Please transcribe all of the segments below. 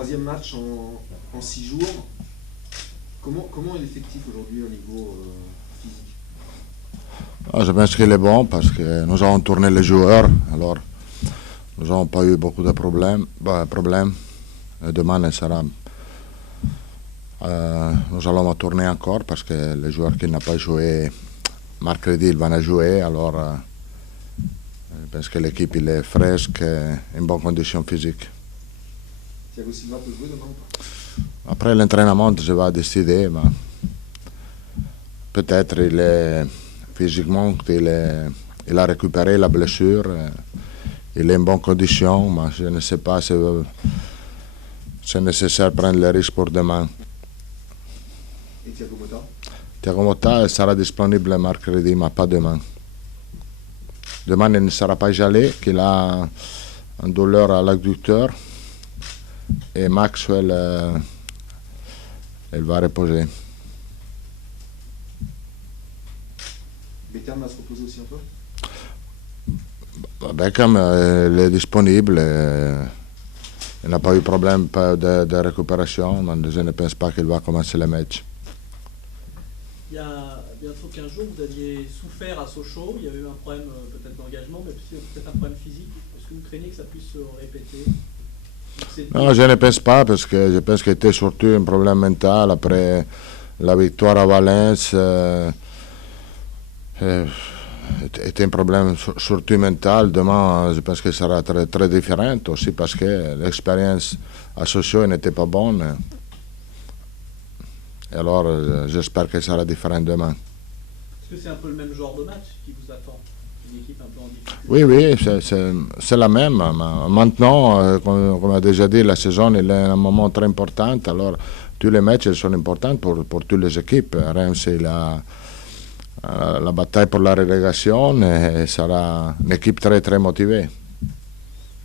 troisième match en 6 jours. Comment est l'effectif aujourd'hui au niveau physique? Je pense qu'il est bon parce que nous avons tourné les joueurs, alors nous n'avons pas eu beaucoup de problèmes. Demain, nous allons tourner encore parce que les joueurs qui n'ont pas joué mercredi, ils vont jouer. Alors, je pense que l'équipe est fraîche et en bonne condition physique. Thiago Silva peut jouer demain ou pas? Après l'entraînement, je vais décider. Mais peut-être physiquement, il a récupéré la blessure. Il est en bonne condition, mais je ne sais pas si c'est nécessaire de prendre le risque pour demain. Et Thiago Motta? Thiago Motta sera disponible mercredi, mais pas demain. Demain, il ne sera pas gelé, qu'il a une douleur à l'adducteur. Et Maxwell, elle va reposer. Beckham va se reposer aussi un peu? Beckham il est disponible. Il n'a pas eu de problème de récupération, mais je ne pense pas qu'il va commencer le match. Il y a bientôt 15 jours, vous aviez souffert à Sochaux. Il y a eu un problème peut-être d'engagement, mais peut-être un problème physique. Est-ce que vous craignez que ça puisse se répéter? Non, je ne pense pas, parce que je pense que c'était surtout un problème mental après la victoire à Valence. C'était un problème surtout mental. Demain, je pense que ça sera très, très différent aussi parce que l'expérience à Sochaux n'était pas bonne. Et alors, j'espère que ça sera différent demain. Est-ce que c'est un peu le même genre de match qui vous attend? Une équipe un peu en difficulté? Oui, c'est la même. Maintenant, comme on a déjà dit, la saison est un moment très important. Alors, tous les matchs sont importants pour toutes les équipes. Reims, il a la bataille pour la relégation et sera une équipe très très motivée.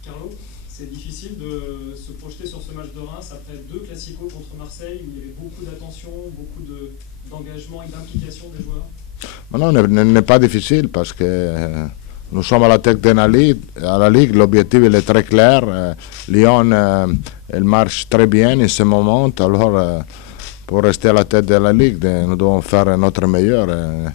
Carlo, c'est difficile de se projeter sur ce match de Reims après 2 classicos contre Marseille où il y avait beaucoup d'attention, beaucoup d'engagement et d'implication des joueurs. Non, ce n'est pas difficile parce que nous sommes à la tête de la Ligue. L'objectif il est très clair. Lyon elle marche très bien en ce moment. Alors, pour rester à la tête de la Ligue, nous devons faire notre meilleur. Et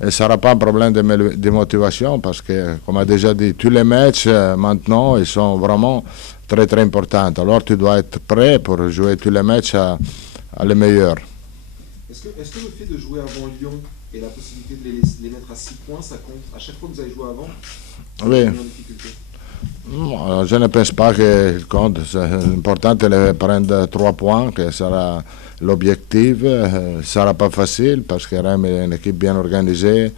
ce ne sera pas un problème de motivation parce que, comme on a déjà dit, tous les matchs maintenant ils sont vraiment très très importants. Alors tu dois être prêt pour jouer tous les matchs à les meilleurs. Est-ce que le fait de jouer avant Lyon et la possibilité de les mettre à 6 points, ça compte à chaque fois que vous avez joué avant? Oui. En difficulté? Non, je ne pense pas qu'il compte. L'important est de prendre 3 points, que sera l'objectif. Ce ne sera pas facile parce que Reims est une équipe bien organisée,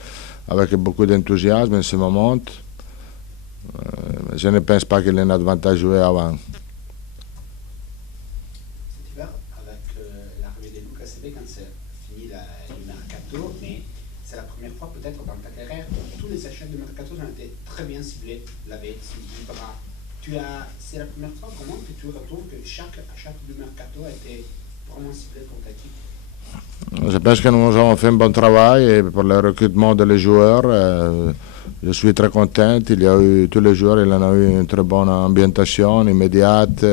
avec beaucoup d'enthousiasme en ce moment. Je ne pense pas qu'il y ait un avantage de jouer avant. Cet hiver, avec l'arrivée de Lucas Sebe, quand c'est fini le mercato, mais c'est la première fois peut-être dans ta carrière où tous les achats de mercato ont été très bien ciblés. C'est la première fois vraiment que tu retrouves que chaque achat de mercato a été vraiment ciblé pour ta équipe? Je pense que nous avons fait un bon travail pour le recrutement des joueurs. Je suis très content. Il y a eu tous les joueurs, il y en a eu une très bonne ambiantation immédiate.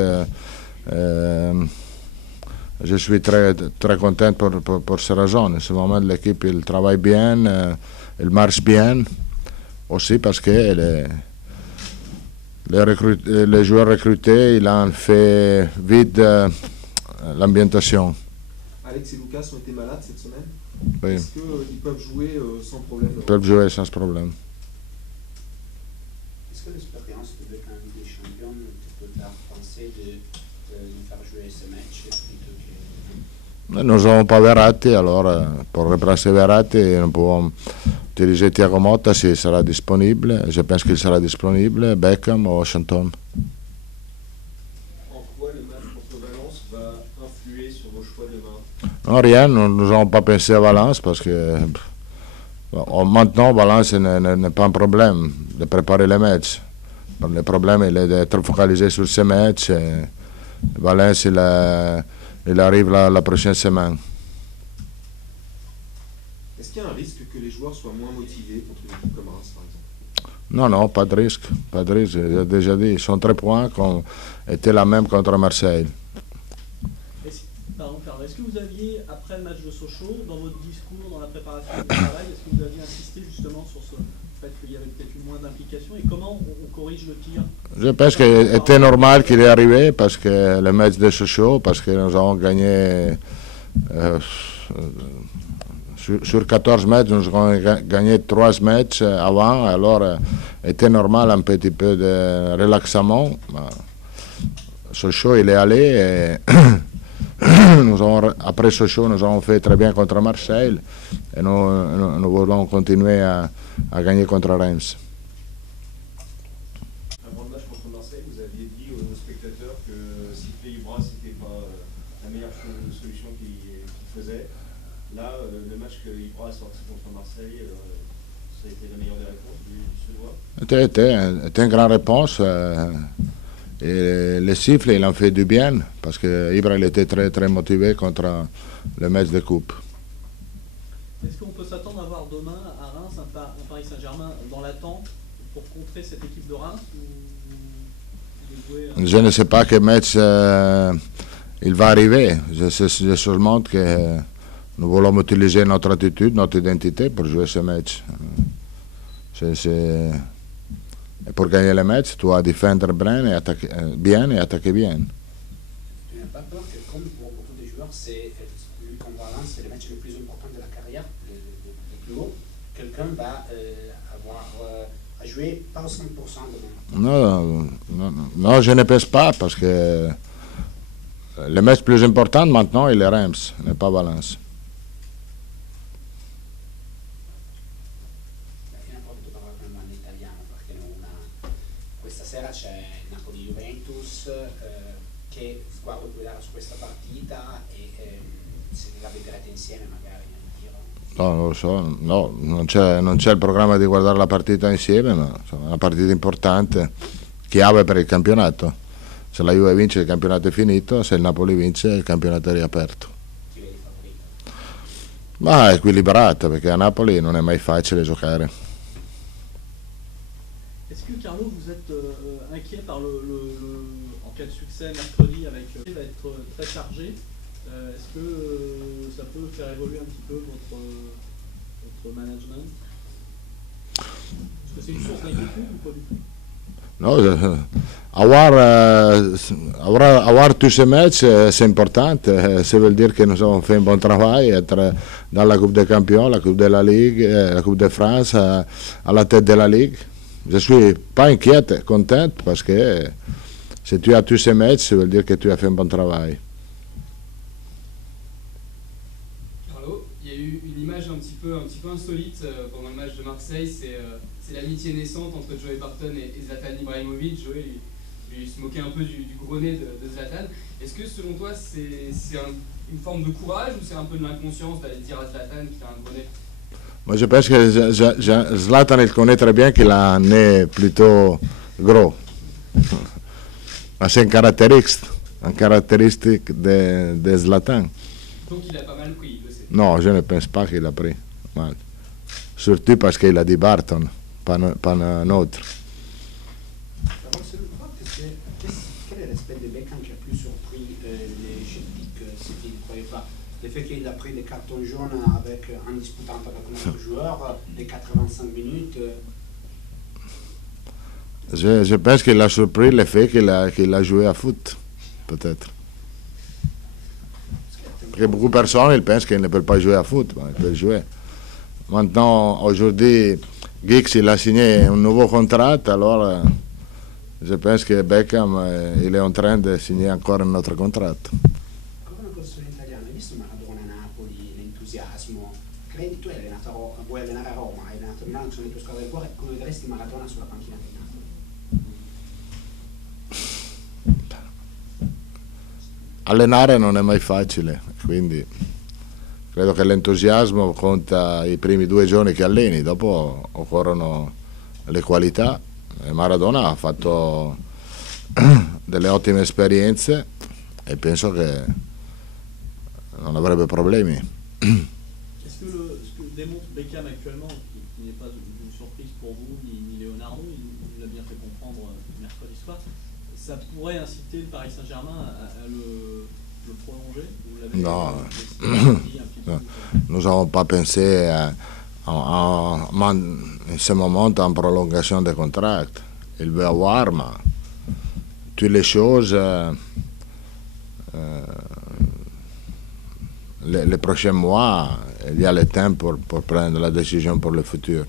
Je suis très, très content pour ces raisons. En ce moment, l'équipe il travaille bien, elle marche bien. Aussi parce que les joueurs recrutés, ils ont fait vite l'ambiantation. Alex et Lucas ont été malades cette semaine. Oui. Est-ce qu'ils peuvent jouer sans problème? Ils peuvent jouer sans problème. Est-ce que l'expérience de Beckham en Ligue des Champions te peut faire penser de faire jouer ce match plutôt que... Nous n'avons pas Verratti, alors pour remplacer Verratti, nous pouvons utiliser Thiago Motta s'il sera disponible. Je pense qu'il sera disponible, Beckham ou Washington. En quoi le match contre Valence va influer sur vos choix demain? Non, rien, nous n'avons pas pensé à Valence parce que maintenant Valence n'est pas un problème de préparer les matchs. Le problème il est d'être focalisé sur ces matchs. Valence il arrive la prochaine semaine. Est-ce qu'il y a un risque que les joueurs soient moins motivés contre une équipe comme Reims, par exemple? Non, pas de risque. Pas de risque. J'ai déjà dit, ils sont 3 points qui étaient la même contre Marseille. est-ce que vous aviez, après le match de Sochaux, dans votre discours, dans la préparation du travail, est-ce que vous aviez insisté justement sur ce fait qu'il y avait peut-être une moins d'implication et comment on corrige le tir? Je pense qu'il était normal qu'il est arrivé parce que le match de Sochaux, parce que nous avons gagné sur 14 matchs, nous avons gagné 3 matchs avant, alors était normal un petit peu de relaxement. Sochaux, il est allé et après Sochaux, nous avons fait très bien contre Marseille et nous voulons continuer à gagner contre Reims. Avant le match contre Marseille, vous aviez dit aux spectateurs que siffler Ibra, c'était pas la meilleure solution qu'il faisait. Là, le match que Ibra a sorti contre Marseille, ça a été la meilleure des réponses du Suédois? C'était une grande réponse. Et le siffle, il en fait du bien, parce que Ibra il était très, très motivé contre le match de coupe. Est-ce qu'on peut s'attendre à voir demain à Reims un Paris Saint-Germain dans l'attente pour contrer cette équipe de Reims Je ne sais pas quel match il va arriver. Je sais seulement que nous voulons utiliser notre attitude, notre identité pour jouer ce match. Et pour gagner le match, tu dois défendre bien et attaquer bien. Tu n'as pas peur que, comme pour beaucoup de joueurs, c'est celui qu'on voit là, c'est le match le plus important de la carrière, le plus haut. Quelqu'un va avoir à jouer pas au 100% demain. Non, je ne pense pas, parce que le match plus important maintenant, il est Reims, n'est pas Valence. Stasera c'è Napoli-Juventus, che sguardo puoi dare su questa partita e se la vedrete insieme magari nel tiro? No, non lo so, no, non c'è il programma di guardare la partita insieme, ma insomma, è una partita importante, chiave per il campionato. Se la Juve vince il campionato è finito, se il Napoli vince il campionato è riaperto. Chi vedi favorito? Ma è equilibrata, perché a Napoli non è mai facile giocare. Est-ce que Carlo, vous êtes inquiet par en cas de succès mercredi avec va être très chargé? Est-ce que ça peut faire évoluer un petit peu votre management? Est-ce que c'est une source d'inquiétude ou pas du tout? No, avoir tous ces matchs, c'est important. Ça veut dire que nous avons fait un bon travail, être dans la Coupe des Champions, la Coupe de la Ligue, la Coupe de France, à la tête de la Ligue. Je ne suis pas inquiète, contente, parce que si tu as tous ces matchs, ça veut dire que tu as fait un bon travail. Carlo, il y a eu une image un petit peu insolite pendant le match de Marseille, c'est l'amitié naissante entre Joey Barton et Zlatan Ibrahimovic. Joey lui se moquait un peu du gros nez de Zlatan. Est-ce que selon toi c'est une forme de courage ou c'est un peu de l'inconscience d'aller dire à Zlatan qu'il a un gros nez? Moi, je pense que Zlatan, il connaît très bien qu'il a un nez plutôt gros. C'est une caractéristique de Zlatan. Donc il a pas mal pris, il le sait. Non, je ne pense pas qu'il a pris mal. Surtout parce qu'il a dit Barton, pas un autre. Quel est l'aspect de Beckham qui a plus surpris les sceptiques, ceux qui ne croyaient pas? Le fait qu'il a pris des cartons jaunes en disputant avec un autre joueur, les 85 minutes. Je pense qu'il a surpris le fait qu'il a joué à foot, peut-être. Parce que beaucoup de personnes ils pensent qu'il ne peut pas jouer à foot, mais il peut jouer. Maintenant, aujourd'hui, Giggs il a signé un nouveau contrat, alors je pense que Beckham il est en train de signer encore un autre contrat. Come una questione italiana, hai visto Maradona a Napoli, l'entusiasmo? Credi tu hai allenato vuoi allenare a Roma, hai allenato a Milano, sono le tue squadre del cuore, come vedresti Maradona sulla panchina del Napoli? Allenare non è mai facile, quindi credo che l'entusiasmo conta i primi 2 giorni che alleni, dopo occorrono le qualità. E Maradona ha fatto delle ottime esperienze e penso che non avrebbe problemi. Est-ce que ce que démontre Beckham actuellement, qui n'est pas une surprise pour vous, ni Leonardo, il l'a bien fait comprendre mercredi soir, ça pourrait inciter le Paris Saint-Germain à le le prolonger? Vous l'avez Non. dit un petit peu Non. plus tard. Nous n'avons pas pensé en ce moment en prolongation de contrat. Il veut avoir, mais toutes les choses, les prochains mois, il y a le temps pour prendre la décision pour le futur.